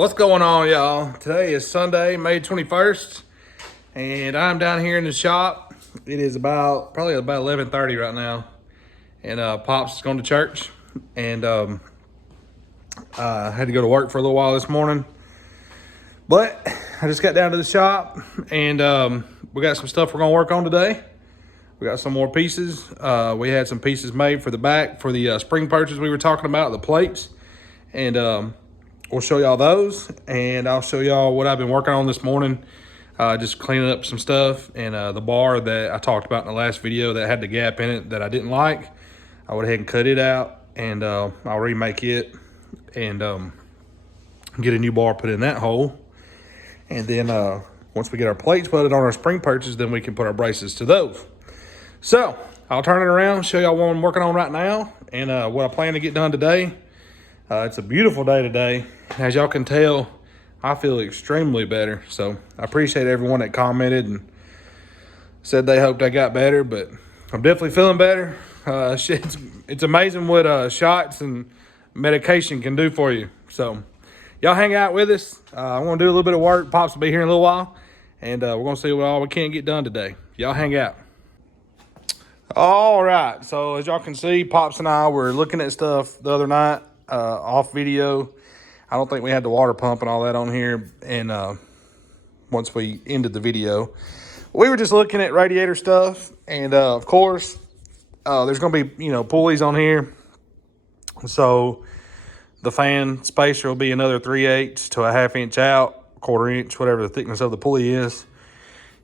What's going on, y'all? Today is Sunday, May 21st, and I'm down here in the shop. It is probably about 11:30 right now, and Pops is going to church, and I had to go to work for a little while this morning, but I just got down to the shop, and we got some stuff we're going to work on today. We got some more pieces. We had some pieces made for the back for the spring perches we were talking about, the plates, and we'll show y'all those, and I'll show y'all what I've been working on this morning. Just cleaning up some stuff, and the bar that I talked about in the last video that had the gap in it that I didn't like, I went ahead and cut it out, and I'll remake it and get a new bar put in that hole. And then once we get our plates welded on our spring perches, then we can put our braces to those. So I'll turn it around, show y'all what I'm working on right now, and what I plan to get done today. It's a beautiful day today. As y'all can tell, I feel extremely better. So I appreciate everyone that commented and said they hoped I got better, but I'm definitely feeling better. It's amazing what shots and medication can do for you. So y'all hang out with us. I'm gonna do a little bit of work. Pops will be here in a little while, and we're gonna see what all we can get done today. Y'all hang out. All right, so as y'all can see, Pops and I were looking at stuff the other night, off video. I don't think we had the water pump and all that on here, and once we ended the video, we were just looking at radiator stuff, and of course, there's gonna be, pulleys on here, so the fan spacer will be another 3/8 to a 1/2 inch out, 1/4 inch, whatever the thickness of the pulley is,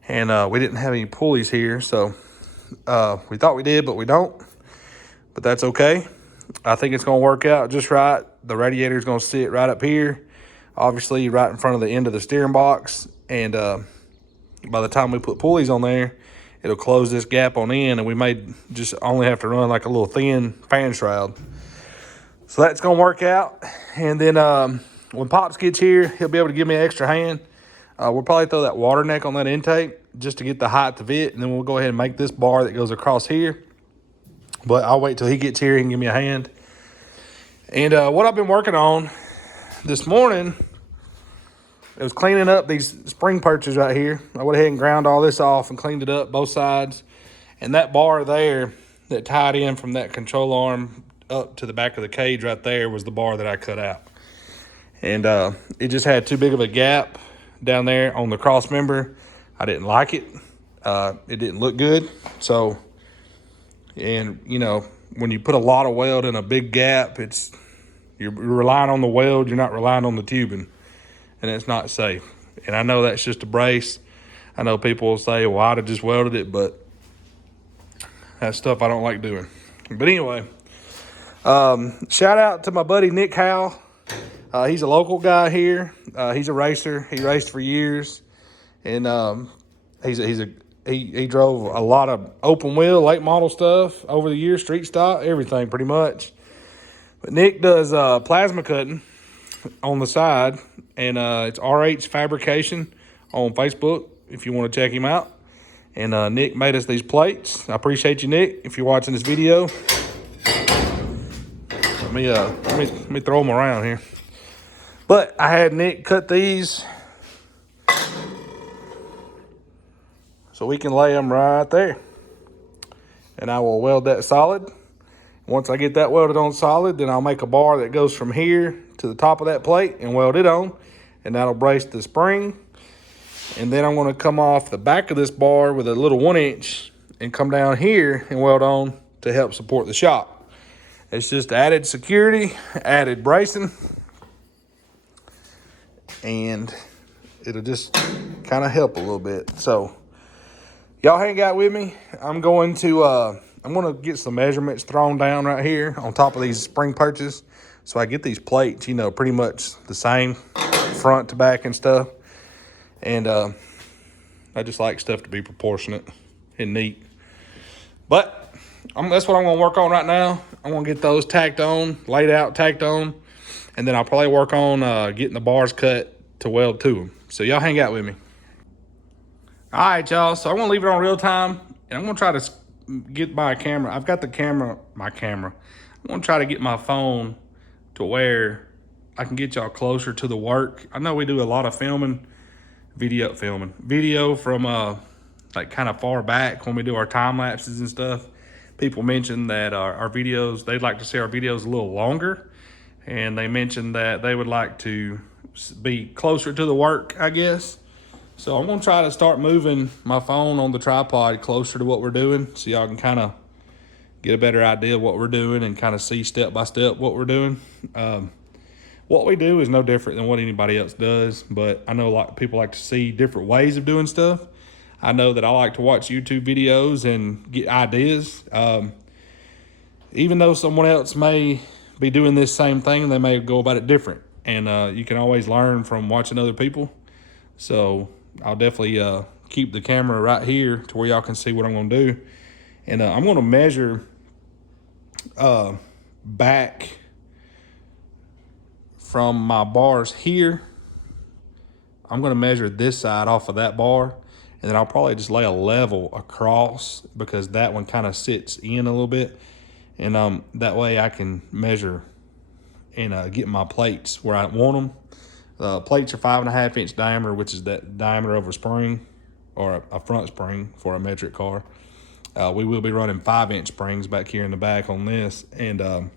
and we didn't have any pulleys here, so we thought we did, but we don't, but that's okay. I think it's going to work out just right. The radiator is going to sit right up here, obviously right in front of the end of the steering box, and by the time we put pulleys on there, it'll close this gap on in, and we may just only have to run like a little thin fan shroud. So that's going to work out, and then when Pops gets here, he'll be able to give me an extra hand. We'll probably throw that water neck on that intake just to get the height of it, and then we'll go ahead and make this bar that goes across here. But I'll wait till he gets here. He can give me a hand. And what I've been working on this morning, it was cleaning up these spring perches right here. I went ahead and ground all this off and cleaned it up, both sides. And that bar there that tied in from that control arm up to the back of the cage right there was the bar that I cut out. And it just had too big of a gap down there on the cross member. I didn't like it. It didn't look good. So... And, when you put a lot of weld in a big gap, you're relying on the weld, you're not relying on the tubing, and it's not safe. And I know that's just a brace. I know people will say, well, I'd have just welded it, but that's stuff I don't like doing. But anyway, shout out to my buddy Nick Howell. He's a local guy here. He's a racer. He raced for years, and He drove a lot of open wheel, late model stuff over the years, street stock, everything pretty much. But Nick does plasma cutting on the side, and it's RH Fabrication on Facebook if you want to check him out. And Nick made us these plates. I appreciate you, Nick, if you're watching this video. Let me throw them around here. But I had Nick cut these, so we can lay them right there. And I will weld that solid. Once I get that welded on solid, then I'll make a bar that goes from here to the top of that plate and weld it on. And that'll brace the spring. And then I'm gonna come off the back of this bar with a little 1 inch and come down here and weld on to help support the shop. It's just added security, added bracing, and it'll just kind of help a little bit. So, y'all hang out with me. I'm going to get some measurements thrown down right here on top of these spring perches, so I get these plates, pretty much the same front to back and stuff. And I just like stuff to be proportionate and neat. But that's what I'm going to work on right now. I'm going to get those tacked on, laid out, tacked on, and then I'll probably work on getting the bars cut to weld to them. So y'all hang out with me. All right, y'all, so I'm gonna leave it on real time, and I'm gonna try to get my camera. I've got my camera. I'm gonna try to get my phone to where I can get y'all closer to the work. I know we do a lot of video from like kind of far back when we do our time lapses and stuff. People mention that our videos, they'd like to see our videos a little longer, and they mentioned that they would like to be closer to the work, I guess. So I'm gonna try to start moving my phone on the tripod closer to what we're doing, so y'all can kind of get a better idea of what we're doing and kind of see step by step what we're doing. What we do is no different than what anybody else does, but I know a lot of people like to see different ways of doing stuff. I know that I like to watch YouTube videos and get ideas. Even though someone else may be doing this same thing, they may go about it different. And you can always learn from watching other people. So I'll definitely keep the camera right here to where y'all can see what I'm gonna do. And I'm gonna measure back from my bars here. I'm gonna measure this side off of that bar, and then I'll probably just lay a level across because that one kind of sits in a little bit. And that way I can measure and get my plates where I want them. Plates are 5.5 inch diameter, which is that diameter of a spring or a front spring for a metric car. We will be running 5-inch springs back here in the back on this. And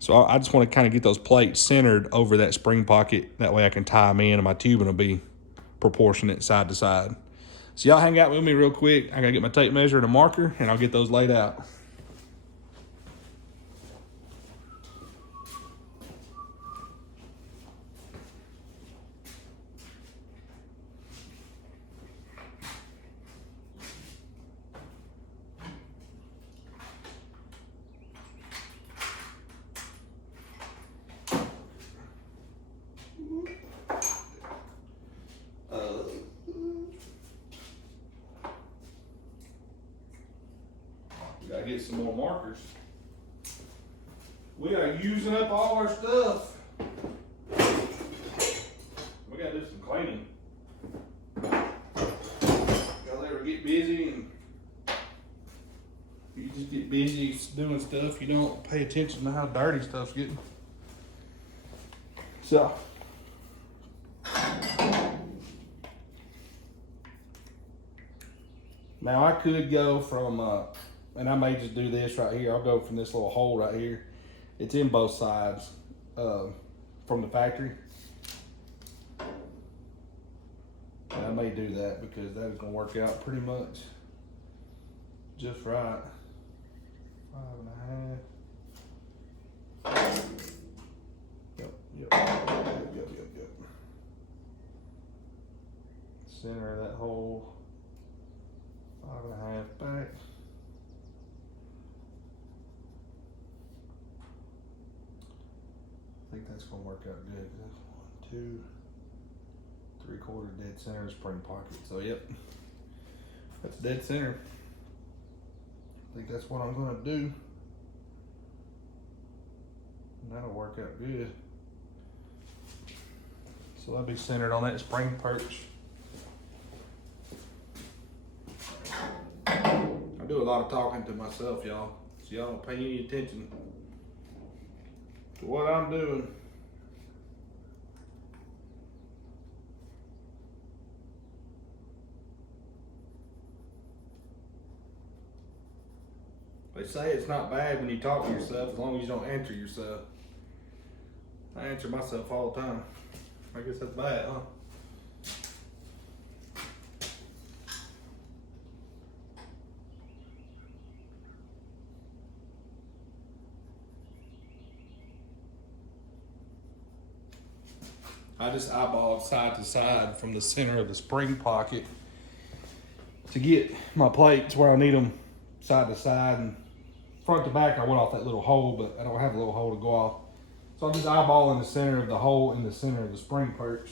so I just want to kind of get those plates centered over that spring pocket. That way I can tie them in and my tubing will be proportionate side to side. So y'all hang out with me real quick. I gotta get my tape measure and a marker and I'll get those laid out. Gotta get some more markers. We are using up all our stuff. We gotta do some cleaning. Y'all ever get busy and you just get busy doing stuff, you don't pay attention to how dirty stuff's getting. So now I could go from and I may just do this right here. I'll go from this little hole right here. It's in both sides from the factory. And I may do that because that is gonna work out pretty much just right. 5.5. Yep. Center of that hole. 5.5 back. I think that's gonna work out good. 1, 2, 3/4 dead center spring pocket. So yep, that's dead center. I think that's what I'm gonna do. And that'll work out good. So that'll be centered on that spring perch. I do a lot of talking to myself, y'all. So y'all don't pay any attention to what I'm doing. They say it's not bad when you talk to yourself as long as you don't answer yourself. I answer myself all the time. I guess that's bad, huh? I just eyeballed side to side from the center of the spring pocket to get my plates where I need them side to side, and front to back I went off that little hole, but I don't have a little hole to go off. So I'm just eyeballing the center of the hole in the center of the spring perch.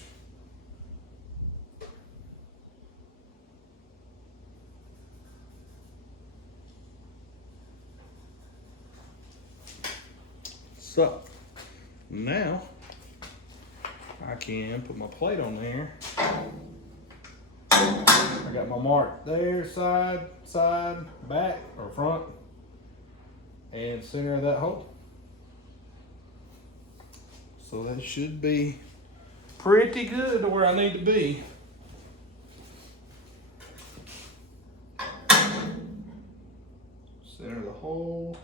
So now I can put my plate on there. I got my mark there, side, back, or front, and center of that hole. So So that should be pretty good to where I need to be. Center the hole,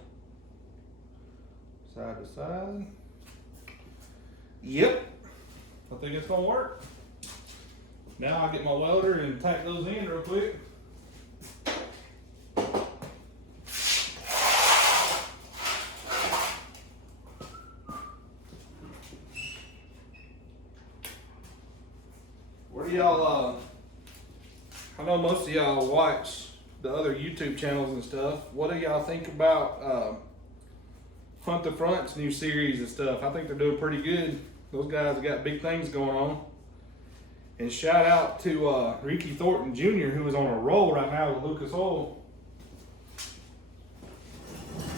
side to side. Yep, I think it's gonna work. Now I'll get my welder and tack those in real quick. Where do y'all, I know most of y'all watch the other YouTube channels and stuff. What do y'all think about Front to Front's new series and stuff? I think they're doing pretty good. Those guys have got big things going on. And shout out to Ricky Thornton Jr., who is on a roll right now with Lucas Oil.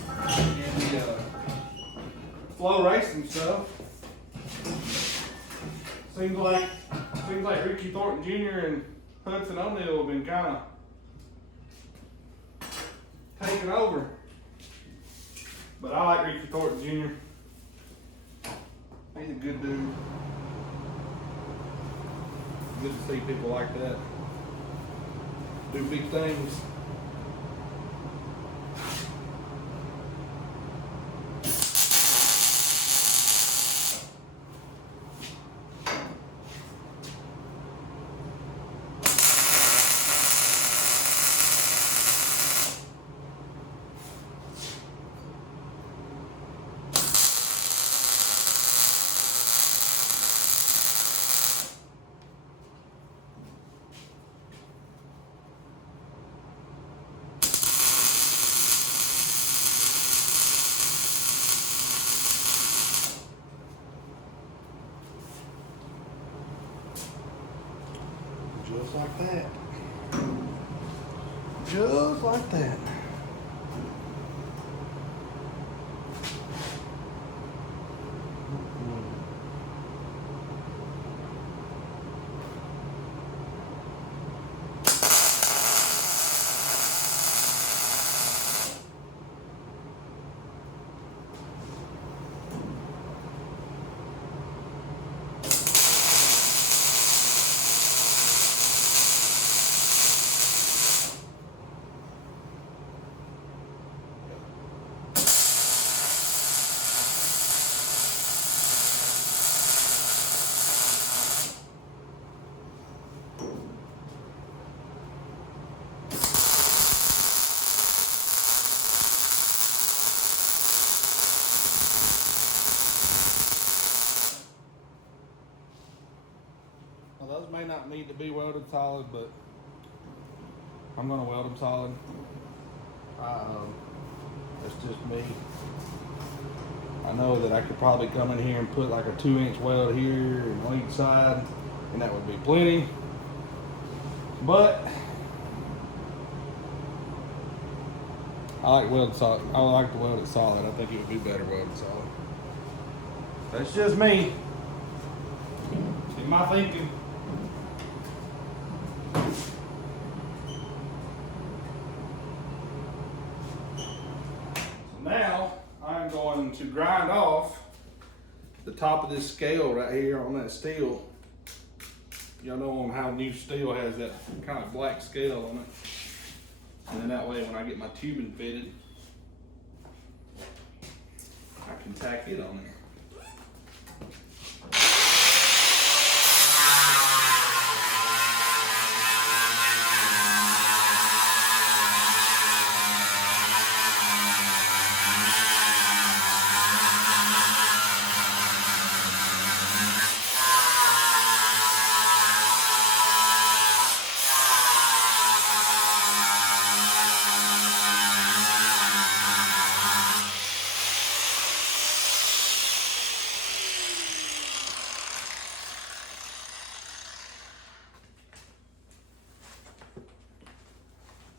And the flow racing stuff. Seems like Ricky Thornton Jr. and Hudson O'Neal have been kind of taking over. But I like Ricky Thornton Jr. He's a good dude. Good to see people like that do big things. Just like that. Just like that. Well, those may not need to be welded solid, but I'm gonna weld them solid. That's just me. I know that I could probably come in here and put like a 2-inch weld here on each side, and that would be plenty. But I like welded solid. I like to weld it solid. I think it would be better welded solid. That's just me. In my thinking. So now I'm going to grind off the top of this scale right here on that steel. Y'all know on how new steel has that kind of black scale on it. And then that way when I get my tubing fitted, I can tack it on there.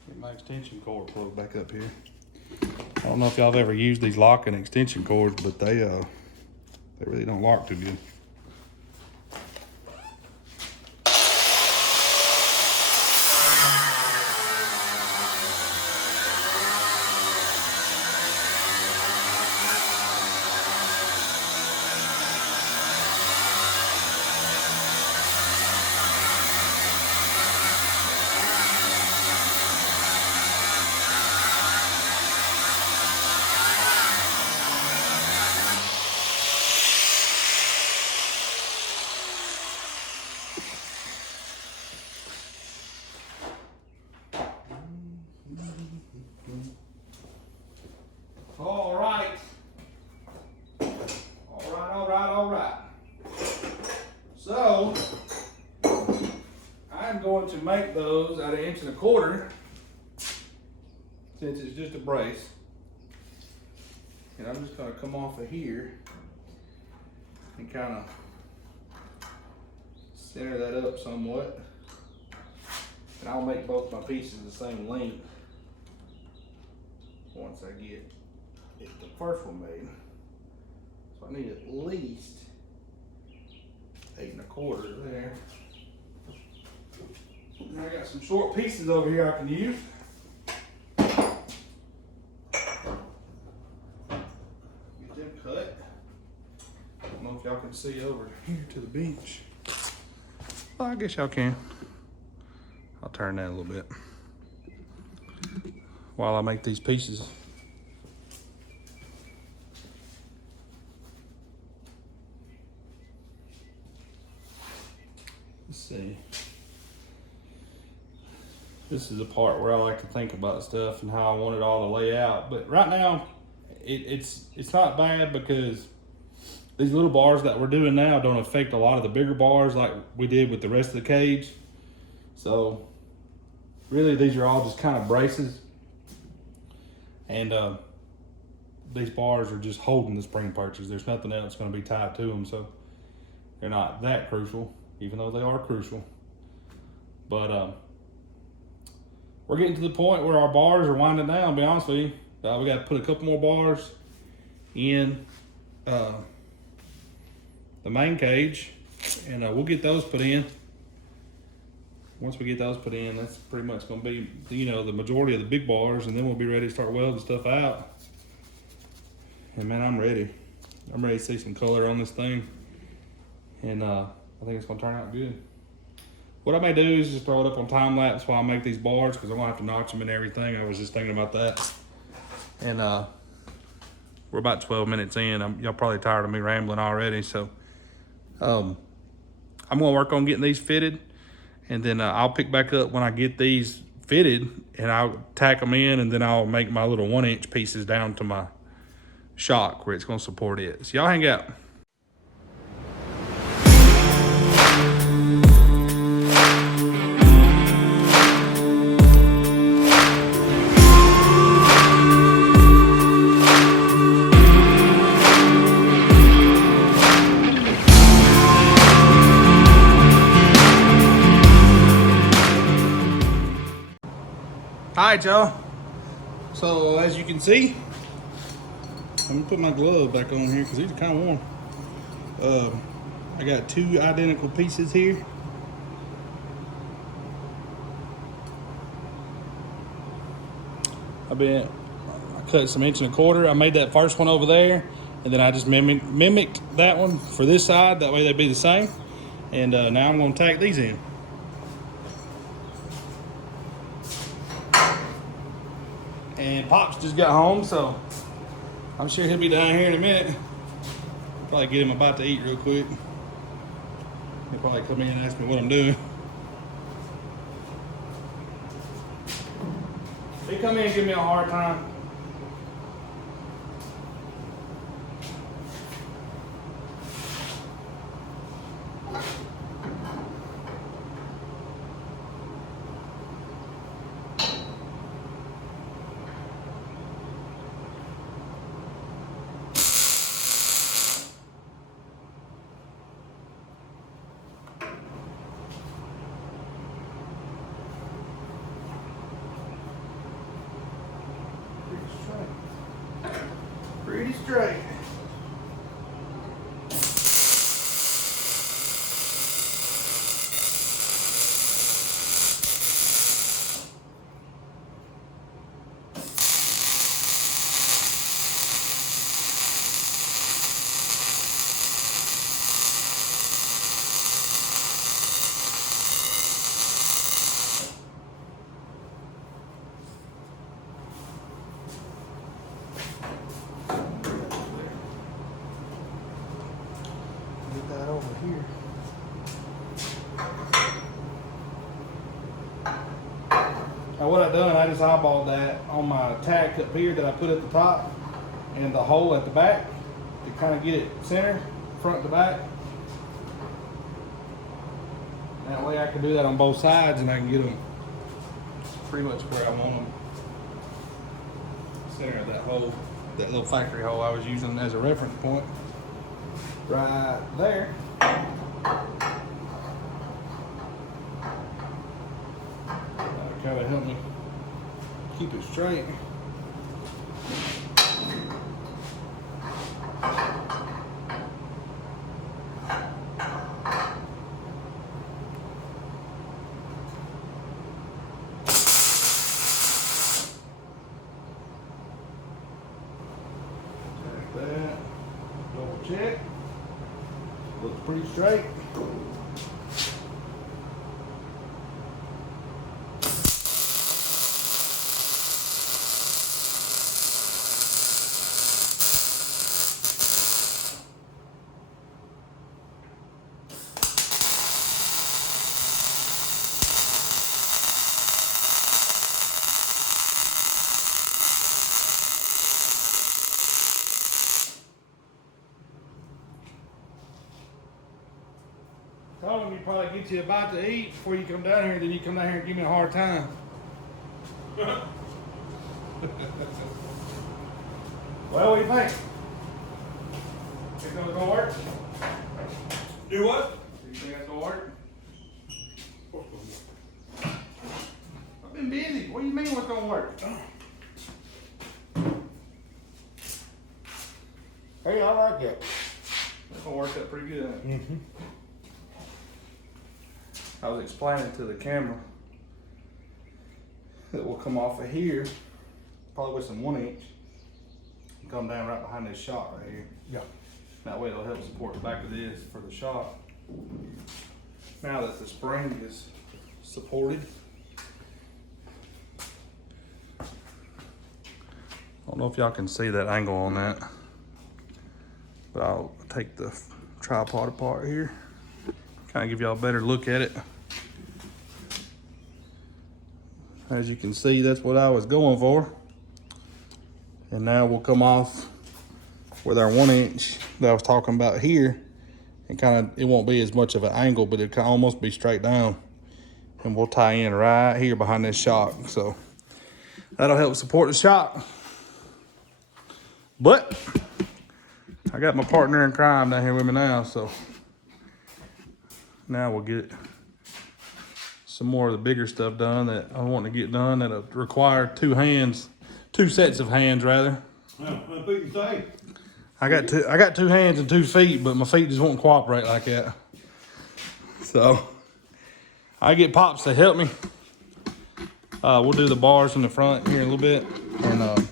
Get my extension cord plugged back up here. I don't know if y'all have ever used these locking extension cords, but they really don't lock too good. So I'm going to make those at 1 1/4 inch since it's just a brace. And I'm just going to come off of here and kind of center that up somewhat. And I'll make both my pieces the same length once I get the first one made. So I need at least 8 1/4 there. And I got some short pieces over here I can use. Get them cut. I don't know if y'all can see over here to the bench. Well, I guess y'all can. I'll turn that a little bit while I make these pieces. Let's see. This is the part where I like to think about stuff and how I want it all to lay out. But right now, it's not bad because these little bars that we're doing now don't affect a lot of the bigger bars like we did with the rest of the cage. So really these are all just kind of braces. And these bars are just holding the spring perches. There's nothing else going to be tied to them. So they're not that crucial, even though they are crucial. But we're getting to the point where our bars are winding down, to be honest with you. We got to put a couple more bars in the main cage, and we'll get those put in. Once we get those put in, that's pretty much going to be, you know, the majority of the big bars, and then we'll be ready to start welding stuff out. And man, I'm ready. I'm ready to see some color on this thing, and I think it's going to turn out good. What I may do is just throw it up on time lapse while I make these bars, because I'm going to have to notch them and everything. I was just thinking about that. And we're about 12 minutes in. Y'all probably tired of me rambling already, so I'm going to work on getting these fitted, and then I'll pick back up when I get these fitted, and I'll tack them in, and then I'll make my little 1 inch pieces down to my shock where it's going to support it. So y'all hang out. All right, y'all. So as you can see, I'm gonna put my glove back on here because these are kind of warm. I got 2 identical pieces here. I cut some 1 1/4. I made that first one over there, and then I just mimicked that one for this side. That way they'd be the same. And now I'm gonna tack these in. And Pops just got home, so I'm sure he'll be down here in a minute. I'll probably get him about to eat real quick. He'll probably come in and ask me what I'm doing. He come in and give me a hard time. Pretty straight. Over here. Now what I've done, I just eyeballed that on my tack up here that I put at the top and the hole at the back to kind of get it centered, front to back. That way I can do that on both sides and I can get them pretty much where I want them. Center of that hole, that little factory hole I was using as a reference point. Right there. That'll kind of help me keep it straight. That. Double check. Looks pretty straight. Told him he'd probably get you a bite to eat before you come down here, then you come down here and give me a hard time. Well, what do you think? Think that's gonna work? Do what? Do you think that's gonna work? I've been busy. What do you mean what's gonna work? Hey, I like it. That's gonna work out pretty good. Mm-hmm. I was explaining to the camera that will come off of here, probably with some 1-inch, and come down right behind this shot right here. Yeah. That way it'll help support the back of this for the shot. Now that the spring is supported. I don't know if y'all can see that angle on that, but I'll take the tripod apart here, kind of give y'all a better look at it. As you can see, that's what I was going for. And now we'll come off with our 1-inch that I was talking about here. And it won't be as much of an angle, but it can almost be straight down. And we'll tie in right here behind this shock. So that'll help support the shock. But I got my partner in crime down here with me now, so now we'll get some more of the bigger stuff done that I want to get done that'll require two sets of hands rather. What you say? I got two hands and 2 feet, but my feet just won't cooperate like that. So I get Pops to help me. We'll do the bars in the front here in a little bit, and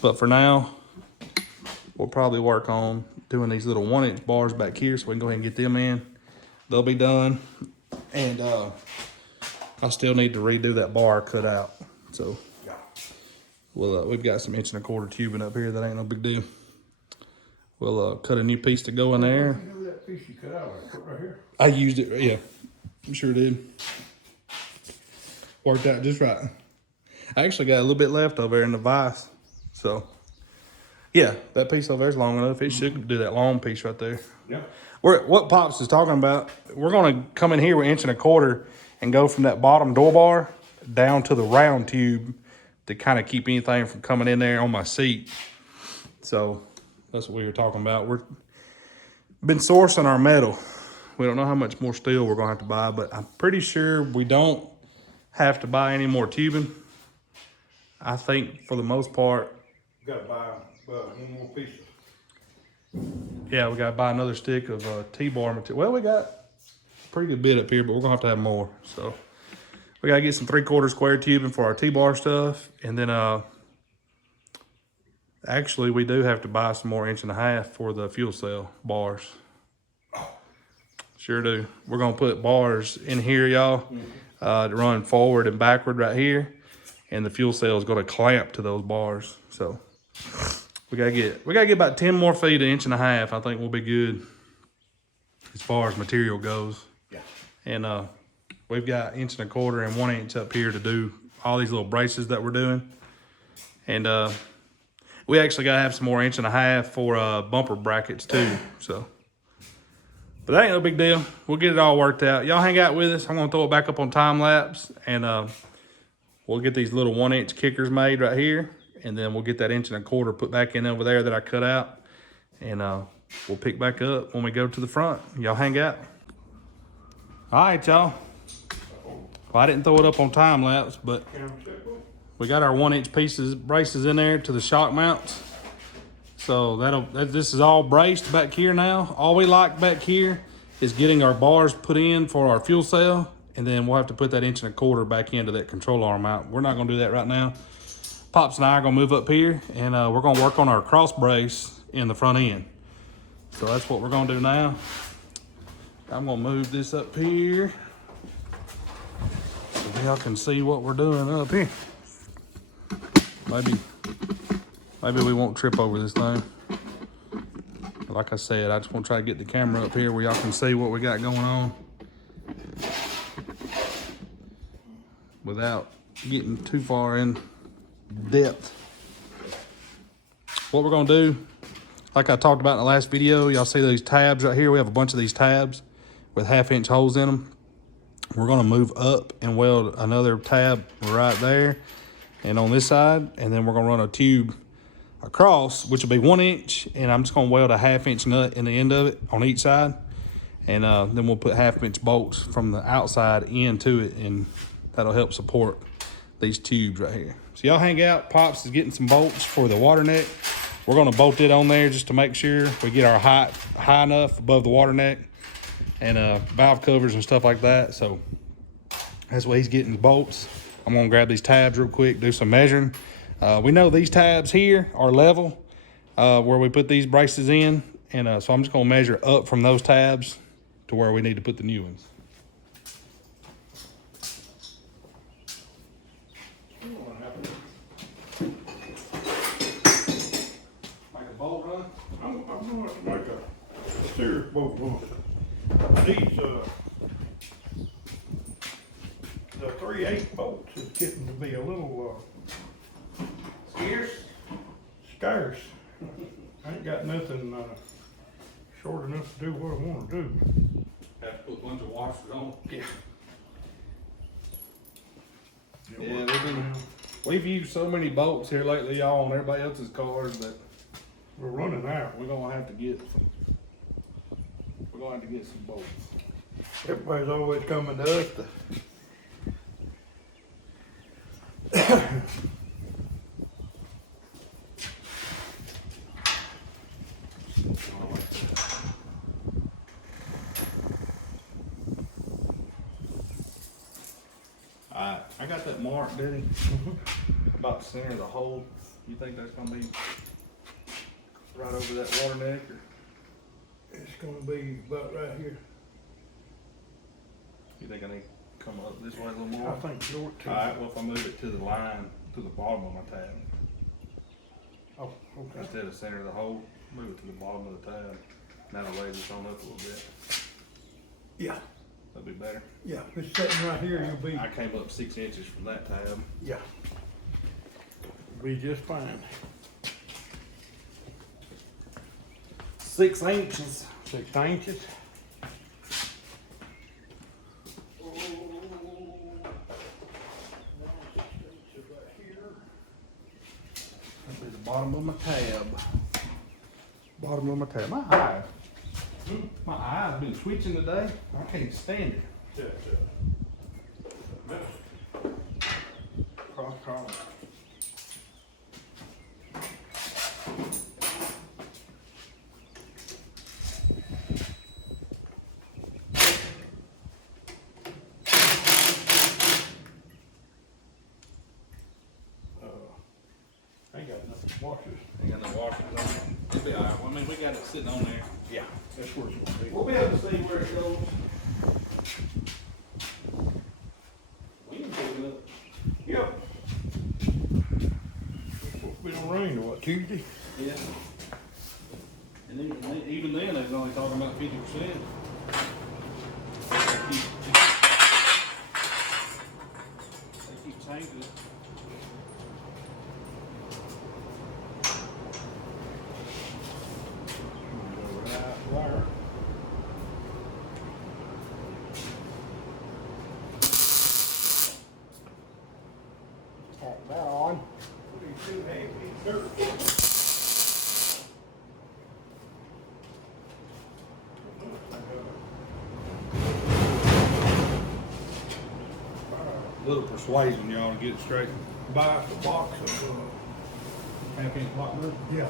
but for now we'll probably work on doing these little 1-inch bars back here so we can go ahead and get them in. They'll be done. And I still need to redo that bar cut out. So we've got some 1.25-inch tubing up here that ain't no big deal. We'll cut a new piece to go in there. You know that piece you cut out, I put right here. I used it, yeah, I'm sure did. Worked out just right. I actually got a little bit left over there in the vise. So yeah, that piece over there is long enough. It should do that long piece right there. Yeah. What Pops is talking about, we're gonna come in here with 1.25 and go from that bottom door bar down to the round tube to kind of keep anything from coming in there on my seat. So that's what we were talking about. We've been sourcing our metal. We don't know how much more steel we're gonna have to buy, but I'm pretty sure we don't have to buy any more tubing. I think for the most part, You gotta buy one more piece. yeah, we gotta buy another stick of T-bar material. Well, we got a pretty good bit up here, but we're gonna have to have more. So we gotta get some 3/4 square tubing for our T-bar stuff. And then actually we do have to buy some more 1.5-inch for the fuel cell bars. Sure do. We're gonna put bars in here, y'all, to run forward and backward right here. And the fuel cell is gonna clamp to those bars. So we gotta get about 10 more feet, 1.5 inches. I think we'll be good as far as material goes. Yeah. And we've got 1.25 and 1 inch up here to do all these little braces that we're doing. And we actually gotta have some more 1.5 inch for bumper brackets too. So But that ain't no big deal. We'll get it all worked out. Y'all hang out with us. I'm gonna throw it back up on time lapse, and we'll get these little 1-inch kickers made right here, and then we'll get that 1.25 inch put back in over there that I cut out, and we'll pick back up when we go to the front. Y'all hang out. All right, y'all. Well, I didn't throw it up on time lapse, but we got our 1-inch braces in there to the shock mounts. So this is all braced back here now. All we like back here is getting our bars put in for our fuel cell, and then we'll have to put that 1.25 inch back into that control arm mount. We're not gonna do that right now. Pops and I are gonna move up here, and we're gonna work on our cross brace in the front end. So that's what we're gonna do now. I'm gonna move this up here so y'all can see what we're doing up here. Maybe we won't trip over this thing. Like I said, I just want to try to get the camera up here where y'all can see what we got going on without getting too far in depth. What we're gonna do, like I talked about in the last video, y'all see these tabs right here? We have a bunch of these tabs with 1/2 inch holes in them. We're gonna move up and weld another tab right there and on this side, and then we're gonna run a tube across, which will be 1 inch, and I'm just gonna weld a 1/2 inch nut in the end of it on each side, and then we'll put 1/2 inch bolts from the outside into it, and that'll help support these tubes right here. So y'all hang out. Pops is getting some bolts for the water neck. We're gonna bolt it on there just to make sure we get our height high enough above the water neck, and valve covers and stuff like that. So that's why he's getting the bolts. I'm gonna grab these tabs real quick, do some measuring. We know these tabs here are level where we put these braces in, and so I'm just gonna measure up from those tabs to where we need to put the new ones. Make a bolt run? I'm gonna make a serious bolt run. These, the 3/8 bolts is getting to be a little, scarce. I ain't got nothing, short enough to do what I wanna do. Have to put a bunch of washers on. Yeah. Yeah, we've used so many bolts here lately, y'all, on everybody else's cars that We're running out. we're gonna have to get some. We're gonna have to get some bolts. Everybody's always coming to us to. I got that mark, Diddy, about the center of the hole. You think that's gonna be right over that water neck, or? It's gonna be about right here. You think I need to come up this way a little I more? think short too. All right, well, if I move it to the line, to the bottom of my tab, Oh, okay. instead of center of the hole, move it to the bottom of the tab. That'll raise this on up a little bit. Yeah, That'd be better. yeah. If it's sitting right here, you'll be, I came up 6 inches from that tab. yeah. Be just fine. 6 inches. 6 inches. That'd be the bottom of my tab. Bottom of my tab. My eye. My eye's been twitching today. I can't stand it. Cross collar. Ain't got nothing washers. Ain't got no washers on it. It'll be alright. Well, I mean, we got it sitting on there. Yeah, that's where it's gonna be. We'll be able to see where it goes. We can pick it up. Yep. It's supposed to be on rain, what, Tuesday? Yeah. And even then, they was only talking about 50%. They keep changing it. Right there. little persuasion, y'all, to get it straight. Buy us a box of, Half-inch block wood. yeah.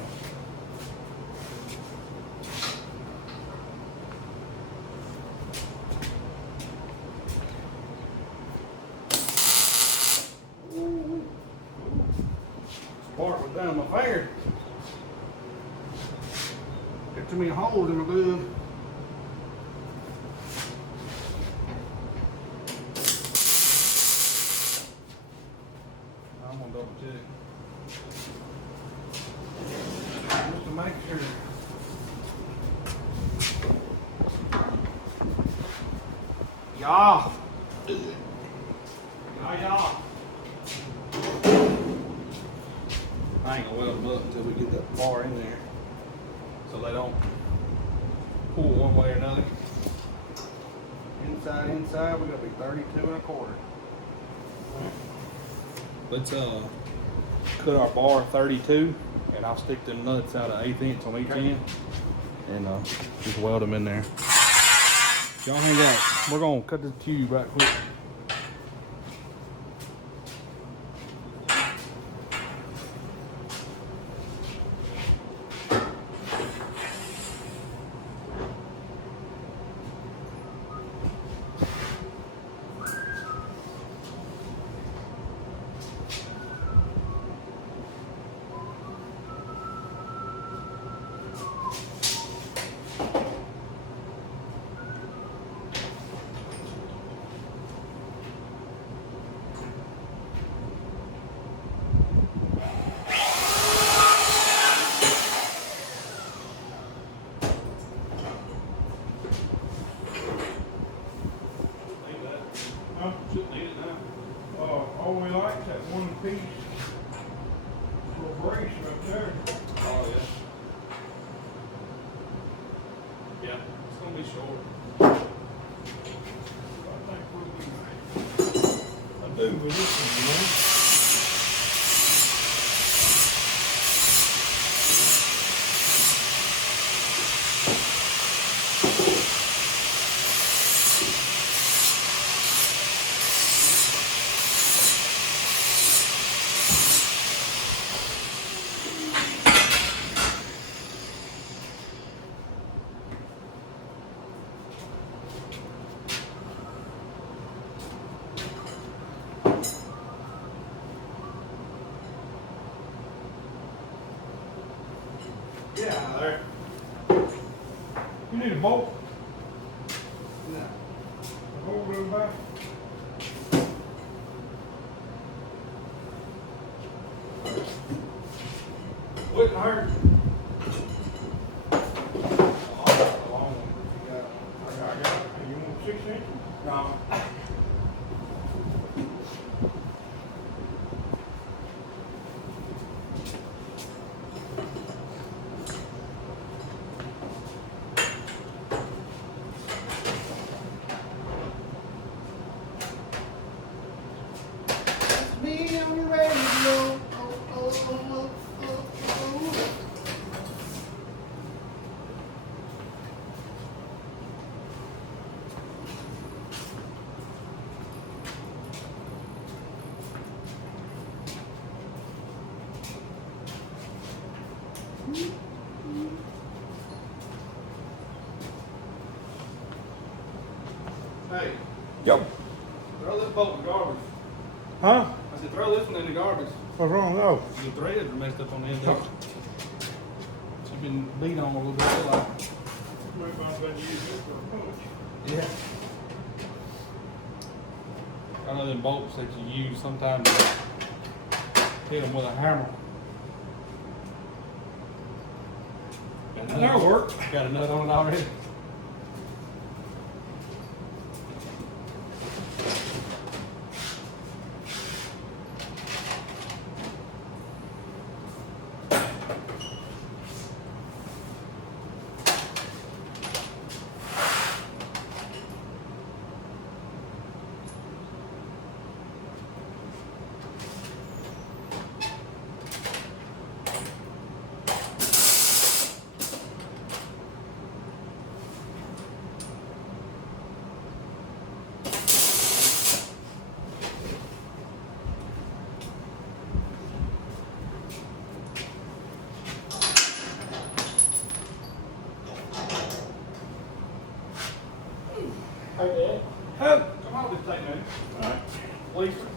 Spark was down my finger. Got too many holes in my glove. I'm gonna double check. Just to make sure. Yeah. Yeah. I ain't gonna weld them up until we get that bar in there, so they don't pull one way or another. Inside, we're gonna be 32 1/4. Let's cut our bar 32, and I'll stick the nuts out of 1/8 inch on each end, and just weld them in there. Y'all hang out. We're gonna cut this tube right quick. Shouldn't need it now. All we like is that one piece little brace right there. Oh yeah. Yeah, it's gonna be short. I think we'll be right. I do with this one, you know. Yeah, there. You need a bolt? No. A bolt in the back? Wouldn't hurt. Oh, that's a long one. I got it. You want 6 inches? No. Me on your radio. Oh, oh, oh, oh, oh, oh. Hey, Yep. throw this bolt in the garbage. Huh? I said, throw this one in the garbage. What's wrong? Oh. The threads are messed up on the end of it. She's been beat on a little bit. Like, Maybe I've been using it for a punch. yeah. I know them bolts that you use sometimes to hit them with a hammer. Got a nut- That'll work. Got a nut on it already. Hey, Dad. Come on, just take a minute. All right. Lisa.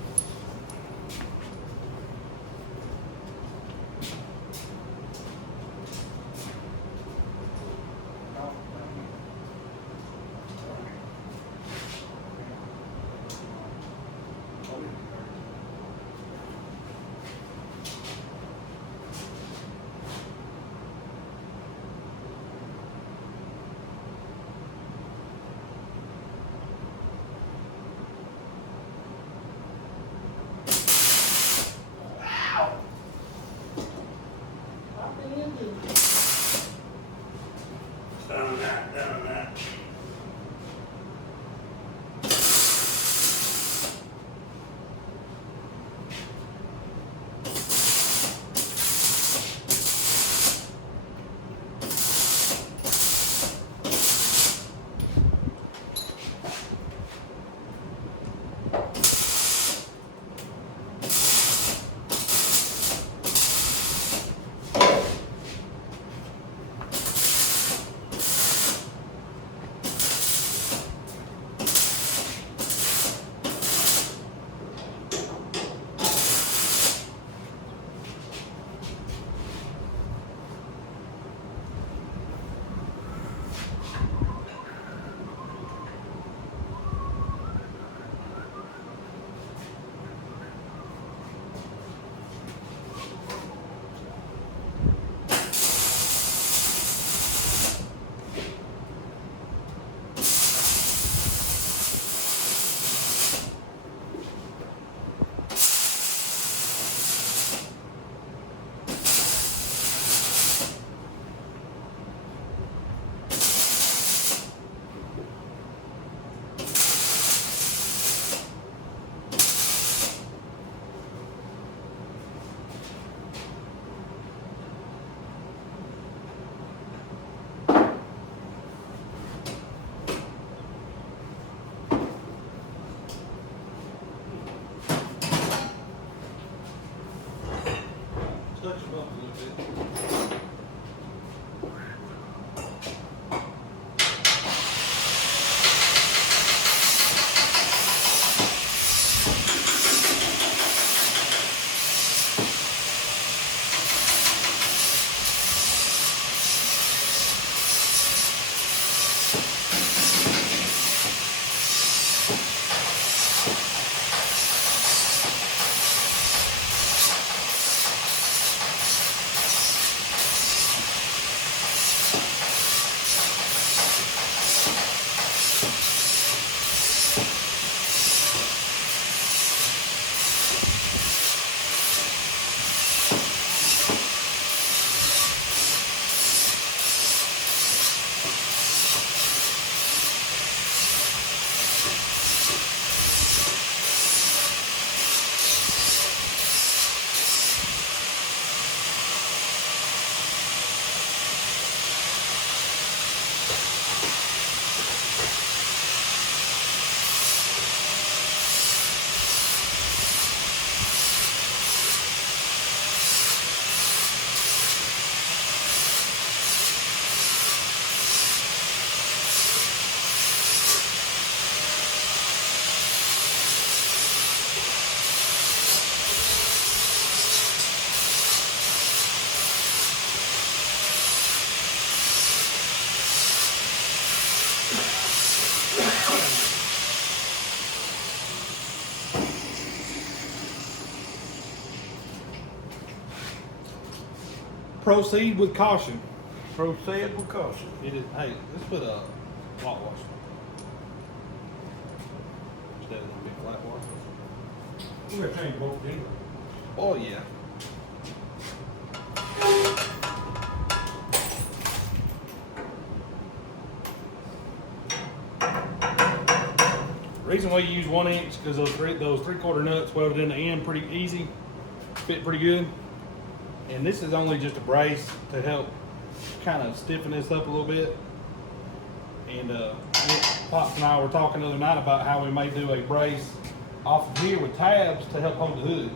Down that, down that. Touch them up a little bit. Proceed with caution. Proceed with caution. It is. Hey, let's put a hot wash instead of a big flat wash. We're gonna change both anyway. Oh yeah. Reason why you use 1 inch because those 3/4 nuts welded in the end pretty easy, fit pretty good. And this is only just a brace to help kind of stiffen this up a little bit. And Pops and I were talking the other night about how we may do a brace off of here with tabs to help hold the hood.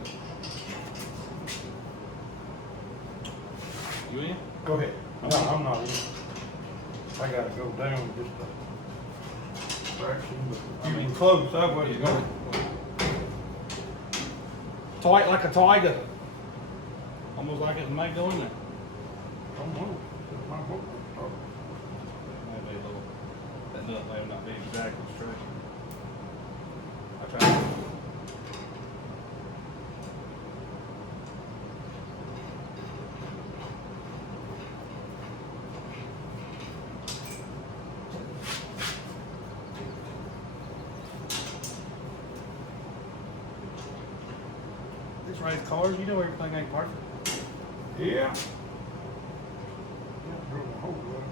You in? Go ahead. No, I'm not in. I gotta go down just a traction, but I mean close that way you go. Tight like a tiger. Almost like it might go in there. I don't know. It's my book. Maybe a little. That nut may not be exactly straight. I tried. This race cars, you know everything ain't perfect. Yeah. Drove a hole there.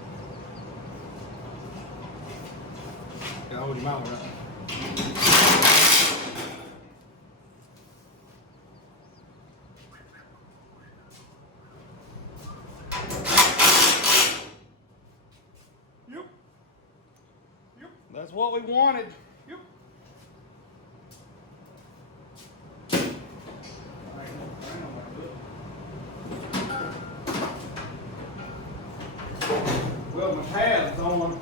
Gotta hold your mouth right. Yep. Yep. That's what we wanted. Yep. Well, my tab's on.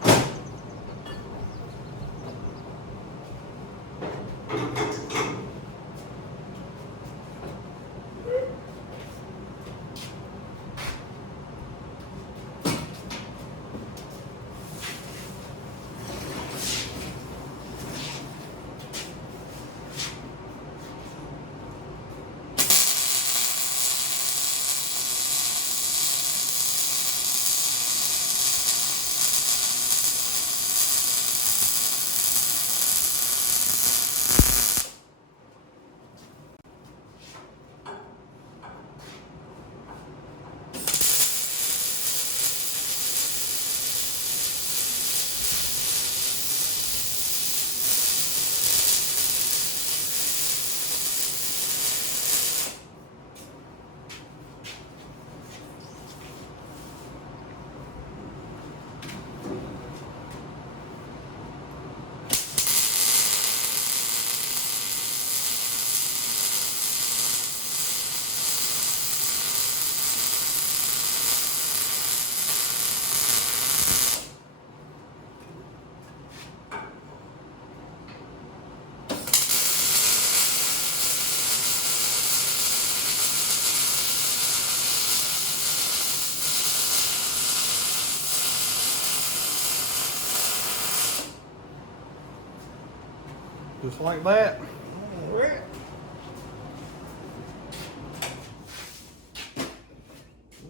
Just like that. All right.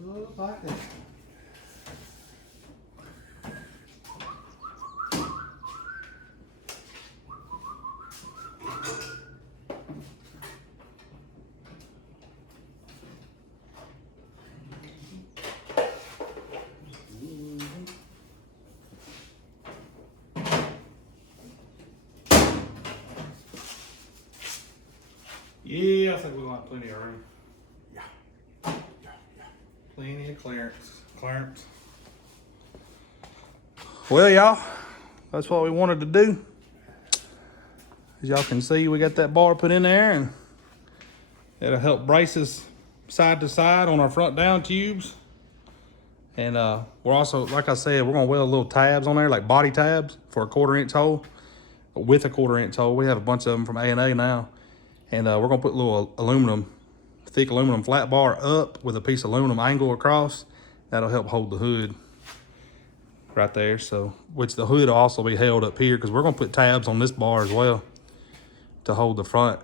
Looks like that. Yeah, I think we're gonna have plenty of room. Yeah. Plenty of clearance. Well, y'all, that's what we wanted to do. As y'all can see, we got that bar put in there, and it'll help brace us side to side on our front down tubes. And we're also, like I said, we're gonna weld little tabs on there, like body tabs for a 1/4-inch hole. With a 1/4-inch hole, we have a bunch of them from A&A now. And we're gonna put a little thick aluminum flat bar up with a piece of aluminum angle across. That'll help hold the hood right there. So, which the hood will also be held up here, because we're gonna put tabs on this bar as well to hold the front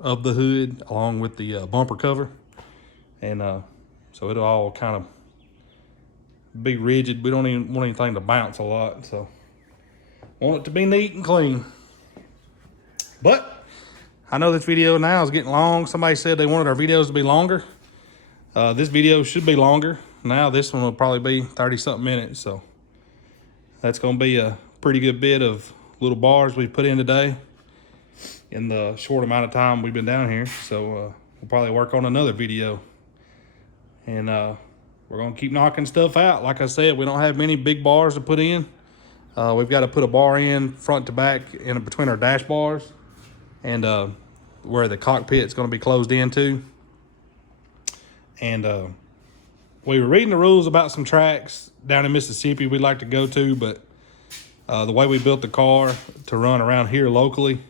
of the hood along with the bumper cover. And so it'll all kind of be rigid. We don't even want anything to bounce a lot. So want it to be neat and clean. But I know this video now is getting long. Somebody said they wanted our videos to be longer. This video should be longer. Now this one will probably be 30-something minutes. So that's going to be a pretty good bit of little bars we put in today in the short amount of time we've been down here. So we'll probably work on another video. And we're going to keep knocking stuff out. Like I said, we don't have many big bars to put in. We've got to put a bar in front to back in between our dash bars. And where the cockpit's going to be closed into. And we were reading the rules about some tracks down in Mississippi we'd like to go to, but The way we built the car to run around here locally,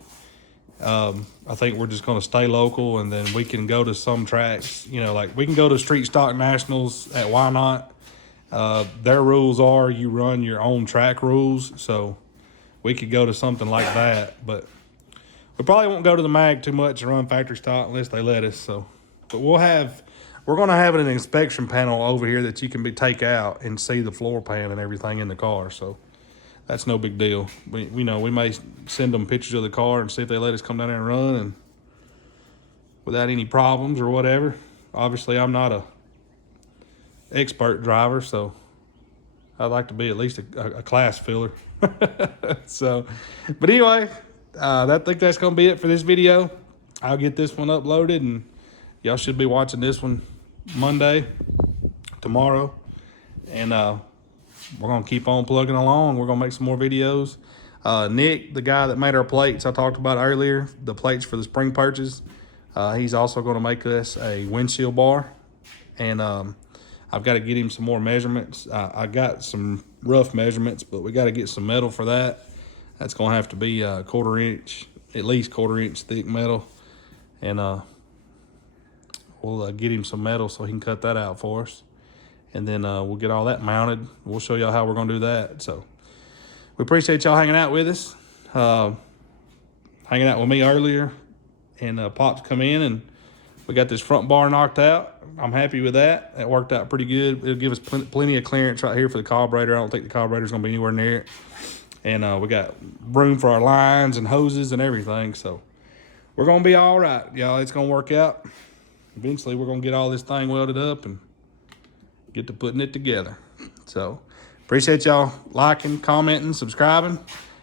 I think we're just going to stay local, and then we can go to some tracks, you know, like we can go to Street Stock Nationals at Why Not. Their rules are you run your own track rules, so we could go to something like that, but we probably won't go to the mag too much and run factory stock unless they let us. So, but we're going to have an inspection panel over here that you can take out and see the floor pan and everything in the car. So that's no big deal. We know we may send them pictures of the car and see if they let us come down there and run and without any problems or whatever. Obviously, I'm not a expert driver, so I'd like to be at least a class filler. So, but anyway, I think that's going to be it for this video. I'll get this one uploaded, and y'all should be watching this one Monday, tomorrow. And we're going to keep on plugging along. We're going to make some more videos. Nick, the guy that made our plates I talked about earlier, the plates for the spring perches, he's also going to make us a windshield bar. And I've got to get him some more measurements. I got some rough measurements, but we got to get some metal for that. That's going to have to be a 1/4 inch, at least 1/4 inch thick metal. And we'll get him some metal so he can cut that out for us. And then we'll get all that mounted. We'll show y'all how we're going to do that. So we appreciate y'all hanging out with us. Hanging out with me earlier. And Pop's come in and we got this front bar knocked out. I'm happy with that. That worked out pretty good. It'll give us plenty of clearance right here for the carburetor. I don't think the carburetor's going to be anywhere near it. And we got room for our lines and hoses and everything. So we're going to be all right, y'all. It's going to work out. Eventually, we're going to get all this thing welded up and get to putting it together. So appreciate y'all liking, commenting, subscribing.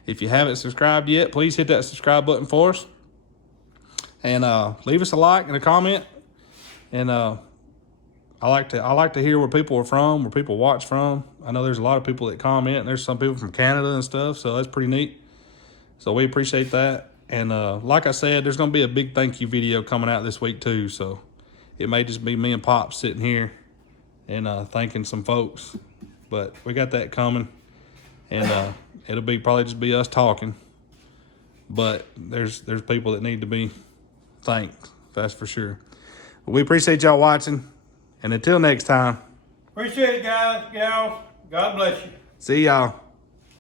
If you haven't subscribed yet, please hit that subscribe button for us. And leave us a like and a comment. And I like to hear where people are from, where people watch from. I know there's a lot of people that comment, and there's some people from Canada and stuff, so that's pretty neat. So we appreciate that. And like I said, there's going to be a big thank you video coming out this week too. So it may just be me and Pop sitting here and thanking some folks, but we got that coming. And it'll be probably just be us talking. But there's people that need to be thanked, that's for sure. But we appreciate y'all watching. And until next time. Appreciate it, guys, gals. God bless you. See y'all.